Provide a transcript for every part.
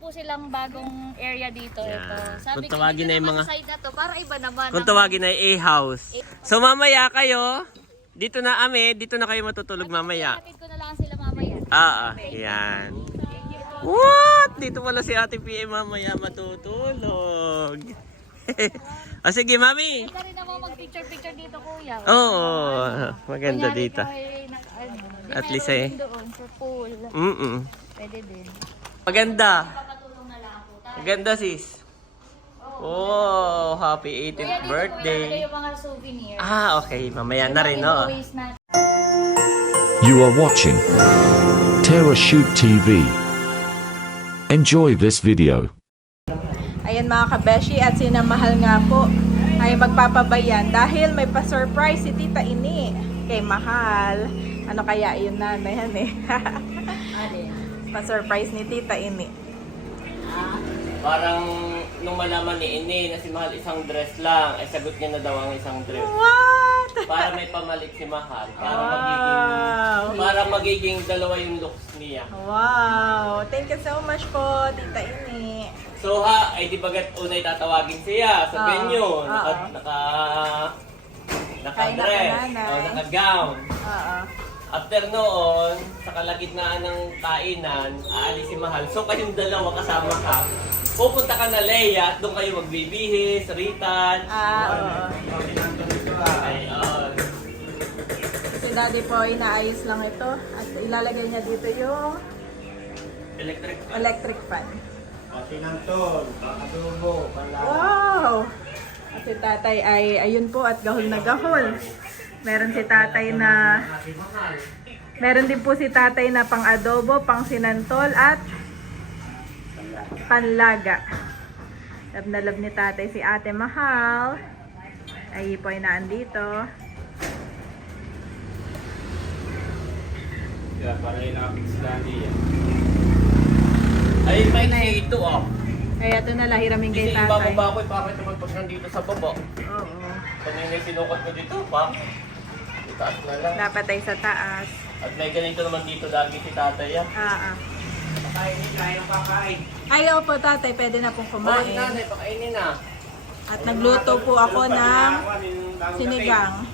po silang bagong area dito. Yan. Ito. Kung ko, tawagin na yung mga- side na to, para iba naman. Kung ang- tawagin ay A-house. So mamaya kayo, dito na kami, dito na kayo matutulog mamaya. Hatid ko na lang sila mamaya. Ah, ah, yan. What? Dito pala si Ate PM mamaya matutulog. ah, sige, mami. Ikaw rin naman mag-picture-picture dito, kuya. Oo, maganda Kunyari dito. ano, At least din Doon, sa pool. Mm-mm. Pwede din. Maganda. Papatulong na lang po tayo. Maganda, sis. Oh, happy 18th Kaya dito po ilalagay birthday. yung mga souvenir. Ah, okay. Mamaya na rin, no? You are watching Terra Shoot TV. Enjoy this video. Ayan mga kabeshi at sinamahal nga po ay magpapabayan dahil may pa-surprise si Tita Ini kay Mahal. Ano kaya yun na na yan eh. pa-surprise ni Tita Ini. Parang nung malaman ni Ine na si Mahal isang dress lang, ay sagot niya na daw ang isang dress. What? Para may pamalit si Mahal. Para Wow. magiging, para magiging dalawa yung looks niya. Wow! Thank you so much po, Tita Ini. So ha, ay di bagat unay tatawagin siya sa Oo. venue. Naka, Oo. naka, naka Kay dress, nakananay. o naka gown. Oo. After noon, sa kalagitnaan ng kainan, aalis si Mahal. So kayong dalawa kasama ka. Pupunta ka na Leia at doon kayo magbibihis, ritan. Ah, oo. Ayun. Si Daddy po inaayos lang ito at ilalagay niya dito yung Electric. electric fan. Sinantol, adobo, pala. Wow! At si tatay ay, ayun po, at gahol na gahol. Meron si tatay na, meron din po si tatay na pang adobo, pang sinantol, at panlaga. Love na love ni tatay si ate mahal. Ay po ay naandito. Yeah, para inapit sila niya. Ay, may ito oh. Ay, ito na lahiramin Kasi kay tatay. ibababa ko, eh, bakit naman pag nandito sa baba? Oo. Kanina yung sinukot ko dito, pa. Itaas na lang. Dapat ay sa taas. At may ganito naman dito lagi si tatay ah. Ah, ah. Kakain nila yung kakain. Ay, opo tatay, pwede na pong Oh, kumain. nanay, pakainin na. At nagluto po ako ng sinigang.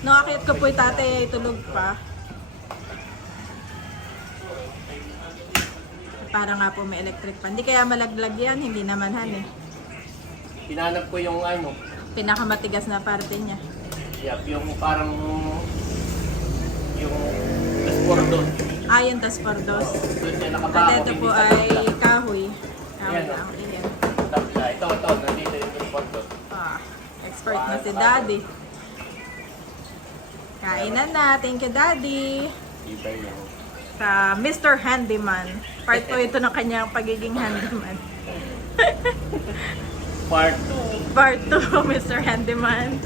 Nung akit ko po yung tatay ay tulog pa. Para nga po may electric fan. Hindi kaya malaglag yan, hindi naman han eh. Hinanap ko yung ano, Pinakamatigas na parte niya. Yap, yung parang yung sport doon. Ayon tas por dos. Doon niya At nakabako. ito po ay kahoy. Kahoy lang. Ayan. Ito, ito, nandito yung doon. Ah, expert na si daddy. Kainan na. Thank you daddy. Iba yun. sa Mr. Handyman. Part po ito ng kanyang pagiging handyman. Part 2. Part 2, Mr. Handyman.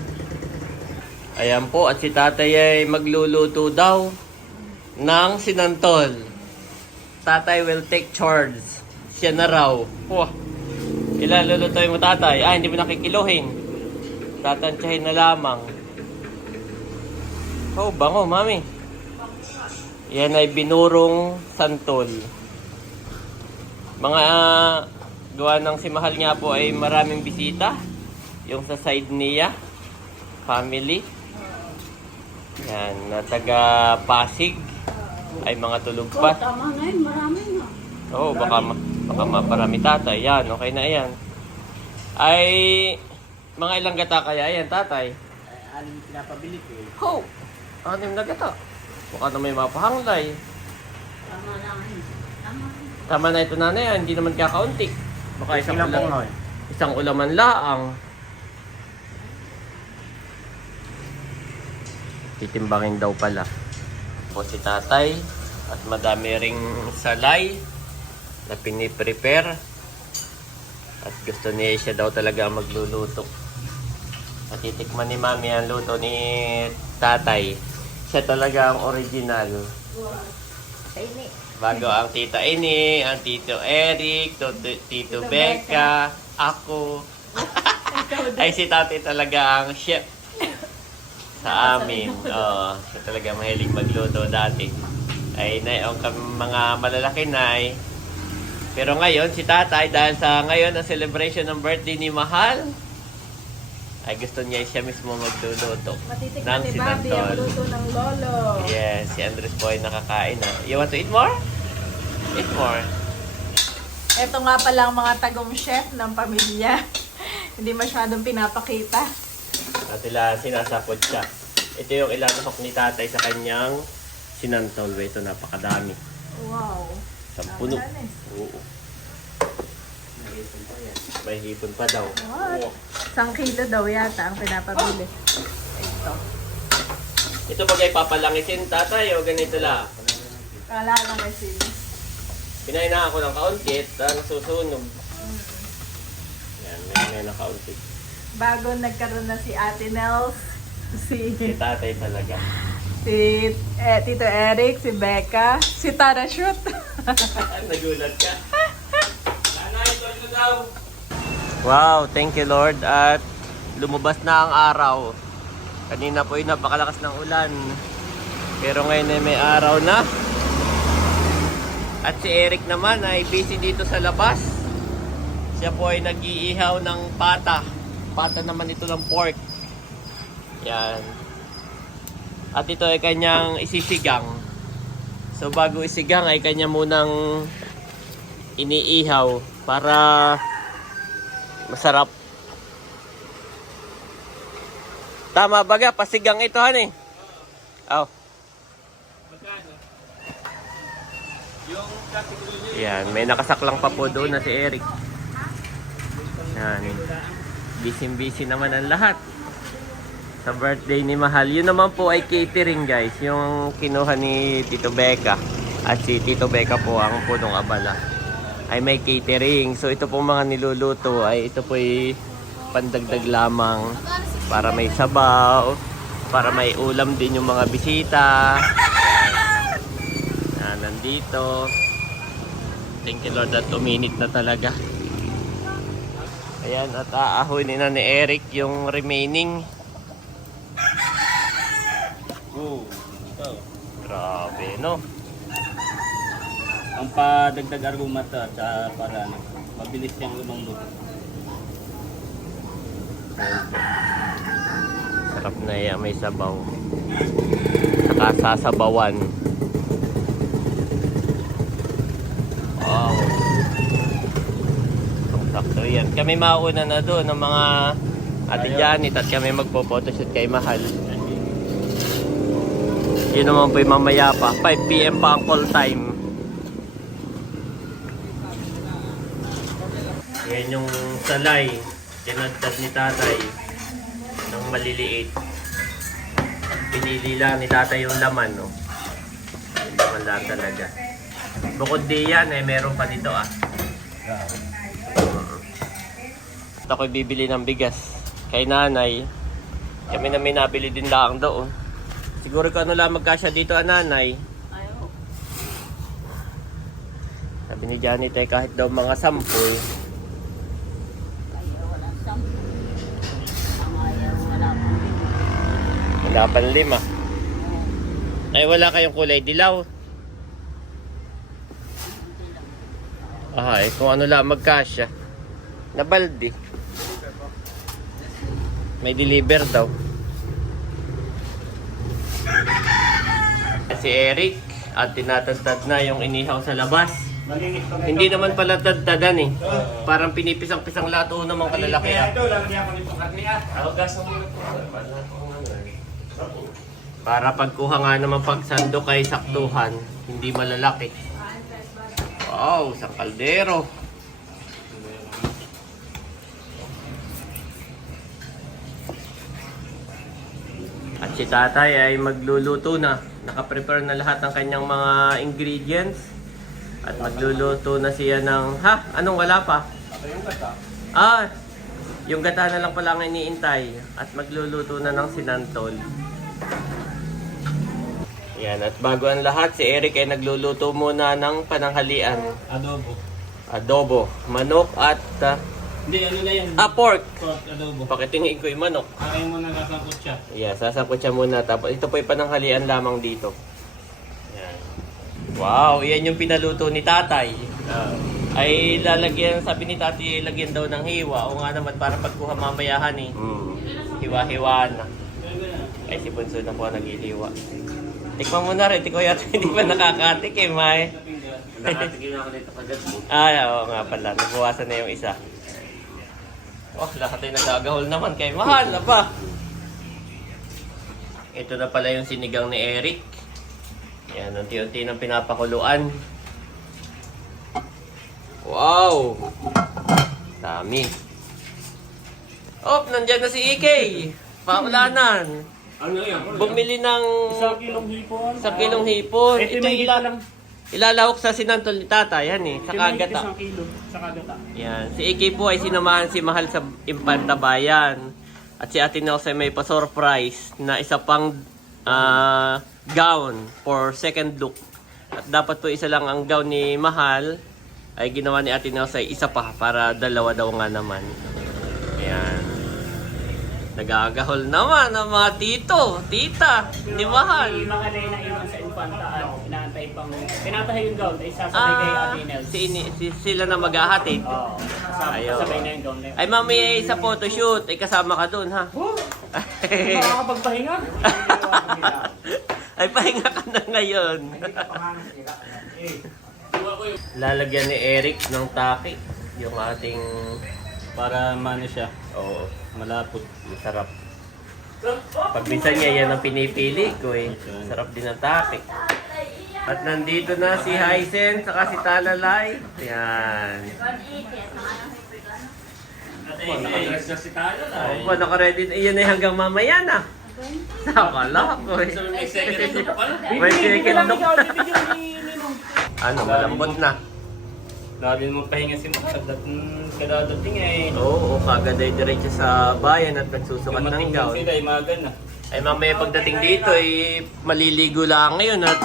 Ayan po, at si tatay ay magluluto daw ng sinantol. Tatay will take charge. Siya na raw. Wah. Ilan lulutuin mo tatay? Ah, hindi mo nakikiluhin. Tatansyahin na lamang. Oh, bango, mami. Yan ay binurong santol. Mga gawa ng si Mahal nga po ay maraming bisita. Yung sa side niya. Family. Yan, na taga Pasig. Ay mga tulog pa. Tama nga yun, marami nga. Oo, baka, ma- baka maparami tatay. Yan, okay na yan. Ay, mga ilang gata kaya yan, tatay? Aling pinapabili ko eh. Ho! Anim na gata. Baka na may mapahanglay. Tama yun. Tama. Tama na ito nanay, ah, hindi naman kakaunti. Baka isang ulam, isang ulaman laang. Titimbangin daw pala. Po si tatay at madami ring salay na piniprepare. At gusto niya siya daw talaga magluluto. Natitikman ni mami ang luto ni tatay. Siya talaga ang original. Bago ang tita Ini, ang tito Eric, tito, tito Becca, ako. Ay si tatay talaga ang chef sa amin. Oo, siya talaga mahilig magluto dati. Ay na yung kam- mga malalaki na Pero ngayon, si tatay, dahil sa ngayon ang celebration ng birthday ni Mahal, ay gusto niya siya mismo magluluto. Matitikman ni Bobby ang luto ng lolo. Yes, si Andres po ay nakakain na. You want to eat more? Eat more. Ito nga pala ang mga tagong chef ng pamilya. Hindi masyadong pinapakita. At sila sinasapot siya. Ito yung ilalahok ni tatay sa kanyang sinantol. Ito napakadami. Wow. Sampuno. Dami na Oo. May hipon pa daw. What? Isang kilo daw yata ang pinapabili. Ito. Ito bagay papalangisin tatay o ganito lang. Kala lang kasi. Pinain na ako ng kaunti at uh, nasusunog. Yan, may, may na kaunti. Bago nagkaroon na si Ate Nels, si, Si tatay talaga. si eh, Tito Eric, si Becca, si Tara Shoot. Nagulat ka. Nanay, ito daw. Wow, thank you Lord. At lumabas na ang araw. Kanina po ay napakalakas ng ulan. Pero ngayon ay may araw na. At si Eric naman ay busy dito sa labas. Siya po ay nag-iihaw ng pata. Pata naman ito ng pork. Yan. At ito ay kanyang isisigang. So bago isigang ay kanya munang iniihaw para masarap. Tama baga, pasigang ito han eh. Oh. Yan, may nakasaklang pa po doon na si Eric. Yan. Busy-busy naman ang lahat. Sa birthday ni Mahal. Yun naman po ay catering guys. Yung kinuha ni Tito Becca. At si Tito Becca po ang punong abala. Ay may catering. So ito po mga niluluto ay ito po ay pandagdag lamang para may sabaw, para may ulam din yung mga bisita. Na nandito. Thank you Lord at uminit na talaga. Ayan, at aahunin na ni Eric yung remaining. Oo. Ito. Grabe, no? Ang padagdag argumata at ah, para ano, mabilis siyang lumambot. Sarap na yan, may sabaw. Saka sasabawan. Wow. Sakto yan. Kami mauna na doon ng mga Ate Janet at kami magpo-photoshoot kay Mahal. Yun naman po yung mamaya pa. 5pm pa ang call time. Yan yung salay. Tinadtad ni tatay ng maliliit. Pinili lang ni tatay yung laman, no? Yung laman lang talaga. Bukod di yan, eh, meron pa dito, ah. At ako'y bibili ng bigas kay nanay. Kami na may nabili din lang doon. Siguro kung ano lang magkasya dito, ah, nanay. Ayaw. Sabi ni Janet, eh, kahit daw mga sampul, Ayaw. Walang sampo. Ang ayaw. Wala pang wala lima. Ay, wala kayong kulay dilaw. Ah, eh, kung ano lang magkasya. Na balde. May deliver daw. Si Eric at tinatagtad na yung inihaw sa labas. Hindi naman pala tadtadan eh. Parang pinipisang-pisang lato naman kalalaki ah. Para pagkuha nga naman pag sando kay saktuhan, hindi malalaki. Wow, sa kaldero. At si tatay ay magluluto na. Nakaprepare na lahat ng kanyang mga ingredients. At magluluto na siya ng... Ha? Anong wala pa? Yung kata. Ah, yung gata na lang pala ang iniintay at magluluto na ng sinantol. Yan, at bago ang lahat, si Eric ay nagluluto muna ng pananghalian. Adobo. Adobo, manok at ah, Hindi, ano na yan? ah, pork. Pork adobo. Pakitingin ko yung manok. Kakain mo na nasangkot siya. Yeah, siya muna. Tapos ito po yung pananghalian lamang dito. Yan. Wow, yan yung pinaluto ni tatay. Ah. Ay lalagyan, sabi ni tati, lagyan daw ng hiwa. O nga naman, para pagkuha mamayahan eh. Hmm. Hiwa-hiwaan na. Ay si Bunso na po ang naghihiwa. Tikman mo na rin, ti Kuya, hindi pa nakakatikim ay. Nakatigil ako dito kagad. Ah, oo nga pala, nabuwasan na yung isa. Oh, lahat ay nagagahol naman kay Mahal, pa. Ito na pala yung sinigang ni Eric. Yan, unti-unti nang pinapakuluan. Wow! Dami. Oh, nandyan na si EK. Paulanan. Ano yan? Bumili ng Isang kilong hipon. sa kilong hipon. Ito Ito may ila, lang. Ilalahok sa sinantol ni tata. Yan eh, sa kagata. Isang kilo sa kagata. Yan. Si AK po ay sinamahan si Mahal sa Impanta Bayan. At si Ate Nels ay may pa-surprise na isa pang ah, gown for second look. At dapat po isa lang ang gown ni Mahal ay ginawa ni Ate Nels ay isa pa para dalawa daw nga naman. Ayan. Nagagahol naman ang mga tito, tita, ni Mahal. Yung mga na iwan sa infantaan, inaantay pang, tinatahay yung gown, ay sasabay kay Ah, Ate Nels. si, ini- si, sila na maghahatid. Oo. Kasama- Ayun. Kasabay na yung gown na yun. Ay mami, ay sa photoshoot, ay kasama ka dun ha. Makakapagpahinga? ay pahinga ka na ngayon. Lalagyan ni Eric ng taki yung ating Para mano siya, oh, malapot. masarap. Pag minsan niya yan ang pinipili ko eh. Sarap din ang taki. At nandito na si Hysen saka si Talalay. Yan. Nakadress na si Tayo Ay, pa, naka-ready. Iyan ay hanggang mamaya na. Sakala ko eh. May second look pa May second look. Ano, malambot na. Lagi mo pahinga si Mahal. At kadadating eh. Oo, oh, kagad ay diretso sa bayan at nagsusukat ng gown. sila, imagan na. Ay mamaya pagdating dito, ay maliligo lang ngayon at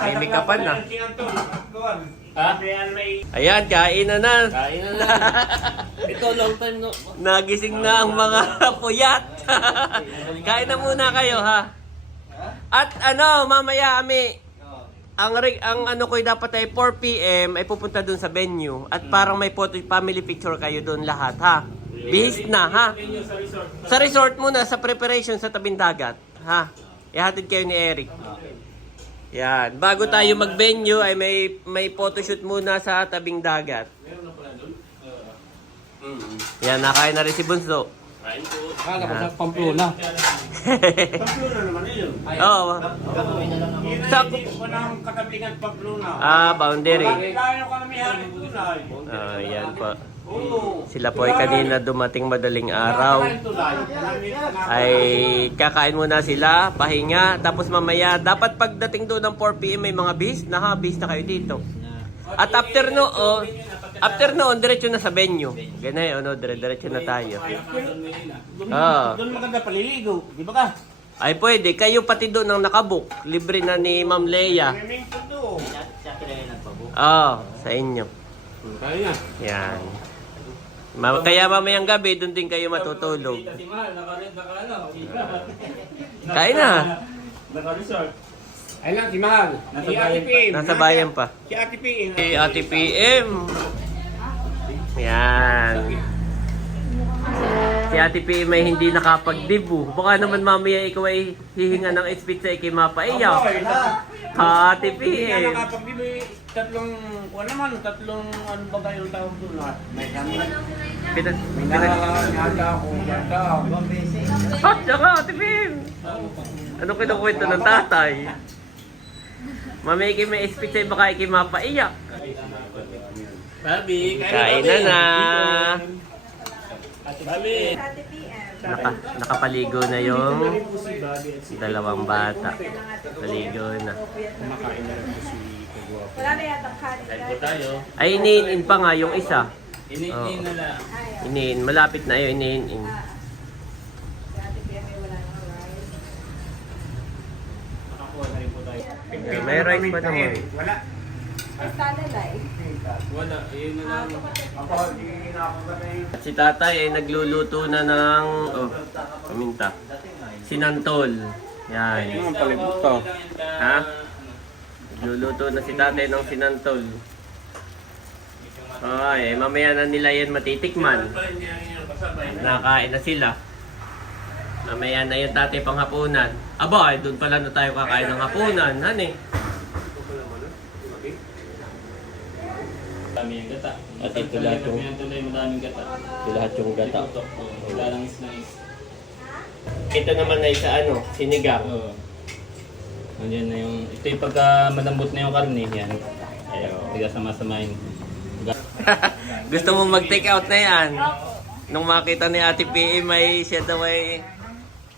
may make-upan na. Ha? Ayan, kain na na. Kain na na. Ito, long time no. Nagising na ang mga puyat. kain na muna kayo ha. At ano, mamaya ami, ang ang ano ko dapat ay 4 PM ay pupunta doon sa venue at parang may photo family picture kayo doon lahat ha. Bihis na ha. Sa resort muna sa preparation sa tabing dagat ha. Ihatid kayo ni Eric. Yan, bago tayo mag-venue ay may may photoshoot muna sa tabing dagat. Yan, nakain na rin si Bunso. Kala ko sa Pamplona. Oo. Sa Walang katabingan Pamplona. Ah, boundary. Kaya ko kami harin tulay. Ah, yan po. Sila po ay kanina dumating madaling araw. Ay kakain muna sila, pahinga, tapos mamaya dapat pagdating doon ng 4 PM may mga bis, na ha, bis na kayo dito. At after no, oh, after noon diretso na sa venue. Ganun ano, dire diretso na tayo. Oo. Doon maganda paliligo. Di ba ka? Ay pwede, kayo pati doon ang nakabook. Libre na ni Ma'am Leia. Swimming pool doon. Oo, sa inyo. Kaya nga. Yan. Ma- kaya mamayang gabi, doon din kayo matutulog. Kasi mahal, naka-red, naka-ano. Kain na. Naka-resort. Ay lang, si Mahal. Nasa bayan pa. Nasa bayan pa. Si Ate PM. Si Ate PM. Yan. Si Ate PM ay hindi nakapag-debut. Baka naman mamaya ikaw ay hihinga ng speech sa ikay mapaiyak. Ate Hindi PM. na nakapag-dibay. Tatlong, wala naman, tatlong, ano ba kayo tawag doon lahat? May kami. Pinas, May pinas, nakakanyata ako. Ah, tsaka Ate PM. Ano kinukwento ng tatay? Mamaya ikay may speech ay baka ikay mapaiyak. Babi, Kain na na. Babi. Naka, nakapaligo na yung dalawang bata. Paligo na. Wala na yata kanin. Kain po tayo. Ay, iniin pa nga yung isa. Ini-ini na lang. Iniin, malapit na yun, iniin. Wala na rin. Yeah, may rice pa naman. Wala. Ay, talalay. Wala, yun na lang. Ako, hindi na ako ganay. At si tatay ay nagluluto na ng, oh, paminta. Sinantol. Yan. Ang palibot to. Ha? Nagluluto na si tatay ng sinantol. Ay, mamaya na nila yan matitikman. Nakain na sila. Mamaya na yung tatay pang hapunan. Aba, ay, doon pala na tayo kakain ng hapunan. Hani? Dami yung gata. At ito lahat yung- tuloy, madaming gata. Ito lahat yung gata. Wala lang is-langis. Ito naman ay sa ano, sinigang. Oo. Nandiyan na yung, ito yung pagka malambot na yung karne, yan. Ayaw, tiga sama-samayin. Gusto mo mag-take out na yan? Nung makita ni Ate PM may siya daw ay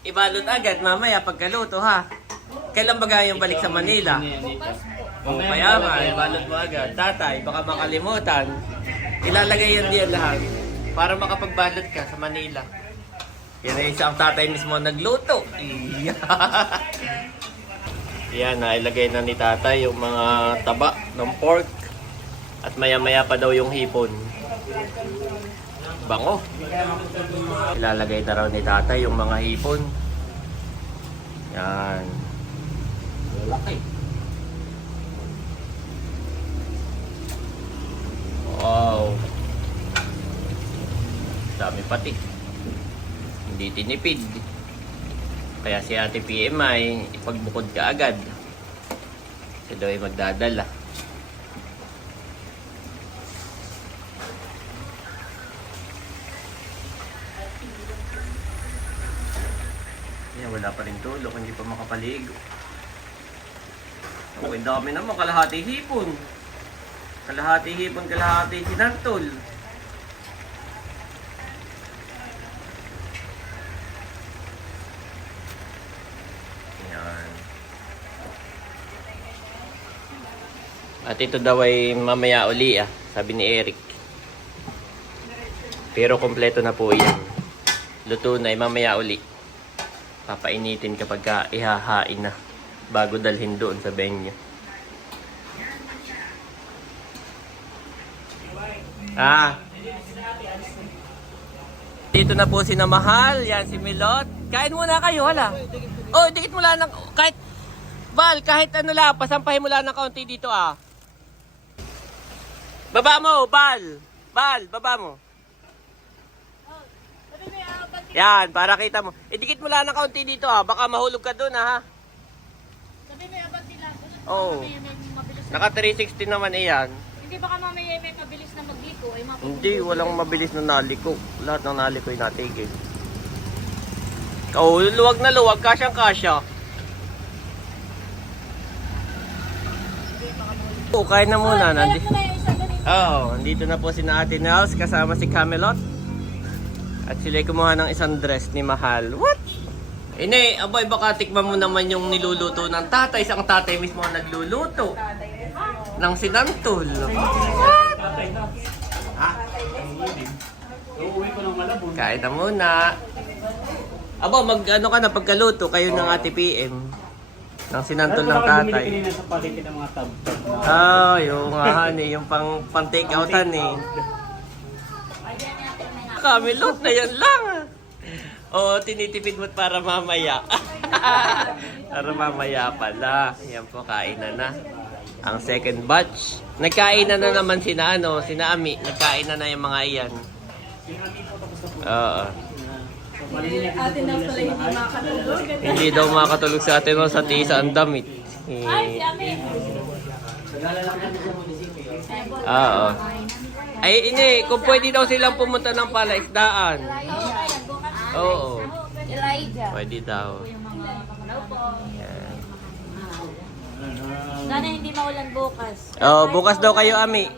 ibalot agad mamaya pagkaluto ha. Kailan ba yung balik sa Manila? O kaya nga, ibalot mo agad. Tatay, baka makalimutan. Ilalagay yan diyan lahat para makapagbalot ka sa Manila. Yan ay isang tatay mismo nagluto. Iya. Yan, nailagay na ni tatay yung mga taba ng pork. At maya-maya pa daw yung hipon. Bango. Ilalagay na raw ni tatay yung mga hipon. Yan. Lalaki. Wow. Dami pati. Hindi tinipid. Kaya si Ate PM ay ipagbukod ka agad. Siya daw ay magdadala. Yan, wala pa rin tulog, hindi pa makapaligo. Ang dami naman, kalahati hipon. Kalahati hipon, kalahati sinantol. Yan. At ito daw ay mamaya uli ah, sabi ni Eric. Pero kompleto na po yan. Luto na ay mamaya uli papainitin kapag ka ihahain na bago dalhin doon sa venue. Ah. Dito na po si Namahal, yan si Milot. Kain muna kayo, wala. Oh, dikit mo lang ng, kahit, Bal, kahit ano lang, pasampahin mo lang ng kaunti dito ah. Baba mo, Bal. Bal, baba mo. Yan, para kita mo. Idikit mo lang ng kaunti dito ha. Baka mahulog ka doon ha. Sabi may abad nila. Oo. Na. Naka 360 naman iyan. Hindi baka mamaya may mabilis na magliko ay mapupunta. Hindi, walang mabilis na naliko. Lahat ng naliko ay natigil. Oh, luwag na luwag. Kasyang kasya. Oh, kain na muna. Nandi Kaya na yung isang ganito. oh, nandito na po si na Ate Nels kasama si Camelot. At sila kumuha ng isang dress ni Mahal. What? Ine, abay baka tikman mo naman yung niluluto ng tatay. Isang tatay mismo ang nagluluto. Ng sinantol. Malabon. Kain na muna. Aba, mag ano ka na pagkaluto kayo ng Ate PM. Ng sinantol ng tatay. kanina sa quality ng mga tab. Ah, yung nga honey, yung pang, pang take out honey. Kamilot na yan lang. Oo, tinitipid mo para mamaya. para mamaya pala. Yan po, kainan na. Ang second batch. Nagkainan na naman sina ano, sina Ami. Nagkainan na yung mga iyan. Oo. Ate na pala hindi makatulog. Hindi daw makatulog sa atin no, sa tisa ang damit. Eh, Ay, si Ami. Oo. Ay, ini, kung pwede daw silang pumunta ng palaisdaan. Oo. Elijah. Pwede daw. Yan. Sana hindi maulan bukas. Oh, bukas daw kayo, Ami.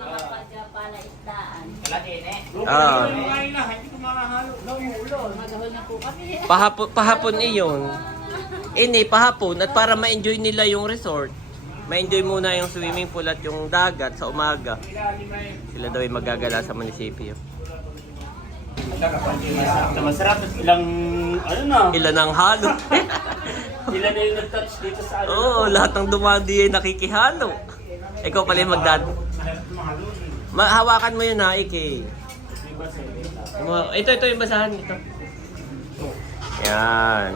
Pala isdaan. Oo. Magahol na po kami. Pahapon, pahapon iyon. Ini, pahapon. At para ma-enjoy nila yung resort, ma-enjoy muna yung swimming pool at yung dagat sa umaga. Sila daw ay magagala sa munisipyo. Masarap. Ilang, ano na, Ilan ang halo. ilan na yung nag-touch dito sa ano. Oo, lahat ng dumandi ay nakikihalo. Ikaw pala yung magdad. Mahawakan mo yun ha, Iki. Mo- Ito, ito yung basahan ito. Yan.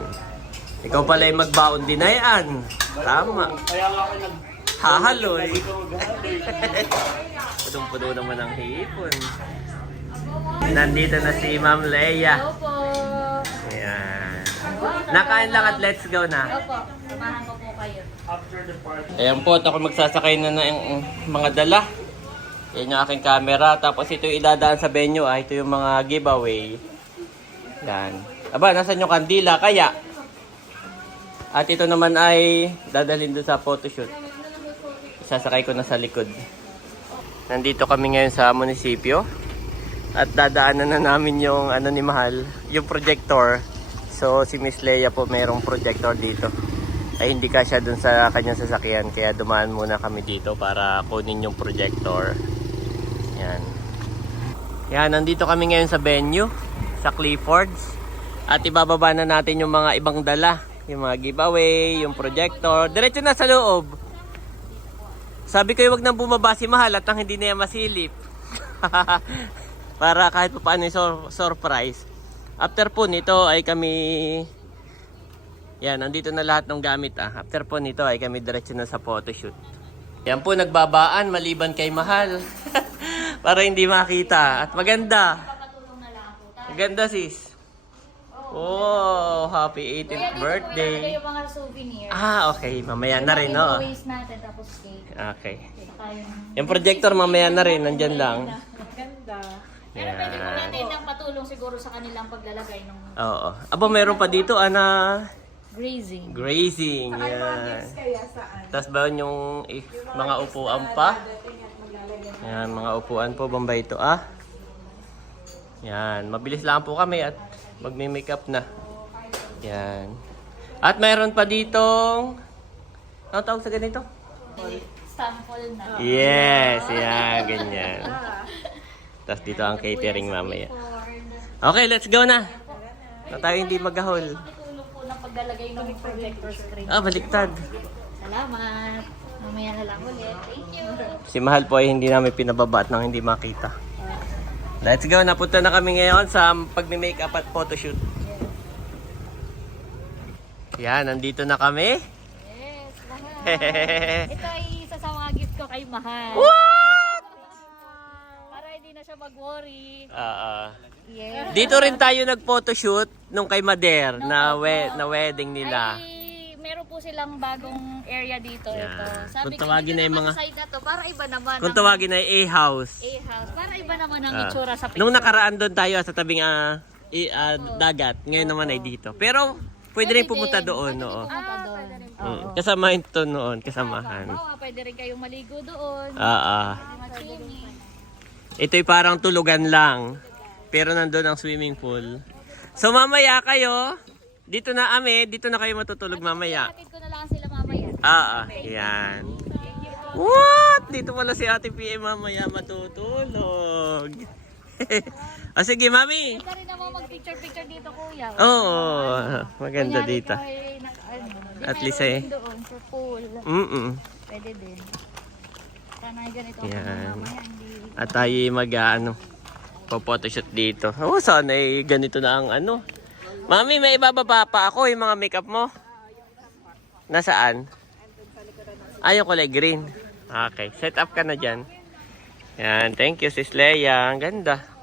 Ikaw pala yung magbaon din na yan. Tama. Kaya nga ako nag, Hahaloy. Punong-puno naman ang hipon. Nandito na si Ma'am Leia. Opo. Ayan. Nakain lang at let's go na. Opo. Samahan ko po kayo. Ayan po, at ako magsasakay na ng mga dala. Yan yung aking camera. Tapos ito yung idadaan sa venue. Ah, ito yung mga giveaway. Yan. Aba, nasan yung kandila? Kaya. At ito naman ay dadalhin doon sa photoshoot. Sasakay ko na sa likod. Nandito kami ngayon sa munisipyo. At dadaanan na namin yung ano ni Mahal, yung projector. So si Miss Leia po mayroong projector dito. Ay hindi kasya dun sa kanyang sasakyan kaya dumaan muna kami dito para kunin yung projector. Yan. Yan, nandito kami ngayon sa venue sa Cliffords. At ibababa na natin yung mga ibang dala. Yung mga giveaway, yung projector. Diretso na sa loob. Sabi ko wag nang bumaba si Mahal at nang hindi na yan masilip. Para kahit pa paano yung sur- surprise. After po nito ay kami yan, nandito na lahat ng gamit ah. After po nito ay kami diretso na sa photoshoot. Yan po nagbabaan maliban kay Mahal. Para hindi makita at maganda. Maganda sis. Oh, happy 18th Kaya dito po birthday. yung mga souvenir. Ah, okay. Mamaya na rin, no? Giveaways natin tapos cake. Okay. Yung... Yung projector mamaya na rin, nandyan lang. Ganda. Pero pwede po Yan. natin ng patulong siguro sa kanilang paglalagay ng Oo. Aba, meron pa dito, ana, grazing. grazing. Yung Yan. Tapos ba yung eh, mga upuan pa? Dadating at maglalagay. Yan, mga upuan po, bamba ito ah. Yan, mabilis lang po kami at magme-makeup na. Yan. At mayroon pa ditong... Ano tawag sa ganito? Sample na. Yes, yan, ganyan. Tapos dito ang catering mamaya. Okay, let's go na. Na tayo hindi magahol. Patulong po ng paglalagay ng projector screen. Ah, baliktad. Salamat. Mamaya na lang ulit. Thank you. Si Mahal po ay hindi namin pinababa at nang hindi makita. Let's go, napunta na kami ngayon sa pagme-makeup at photoshoot. Yan, nandito na kami. Yes, mahal. Ito ay isa sa mga gift ko kay Mahal. What? Para hindi na siya mag-worry. Ah, ah. Yes. Dito rin tayo nag-photoshoot nung kay Mader na, we- na wedding nila. Ay, po silang bagong area dito. Yan. Ito. Kung ko, tawagin na yung mga- side na to, para iba naman Kung ang tawagin ay A-house. A-house. Para iba naman ang Ah. itsura sa picture. Nung nakaraan doon tayo sa tabing ah, i- ah, dagat, ngayon naman ay dito. Pero pwede rin pumunta din. doon, Pwede oo. pumunta doon. Mm, Kasamahin to noon, kasamahan. Oo, pwede rin kayong maligo doon. Ah, ah. Mag-swimming. Ito'y parang tulugan lang. Pero nandun ang swimming pool. So mamaya kayo, dito na kami, dito na kayo matutulog mamaya. Na lang sila mamaya. Ah, ah, yan. What? Dito pala si Ate PM mamaya matutulog. ah, sige, mami. Ka rin naman mag-picture-picture dito, kuya. Oo, maganda Kunyari dito. ikaw ay naka- ano, At least eh. doon sa pool. Mm-mm. Pwede din. Sana ganito ako Yan. mamaya. Hindi At tayo mag ano, photoshoot dito. Oh, sana eh, ganito na ang ano. Mami, may ibababa pa ako yung mga makeup mo. Nasaan? Ay, yung kulay green. Okay, set up ka na dyan. Yan, thank you sis Leia. Ang ganda.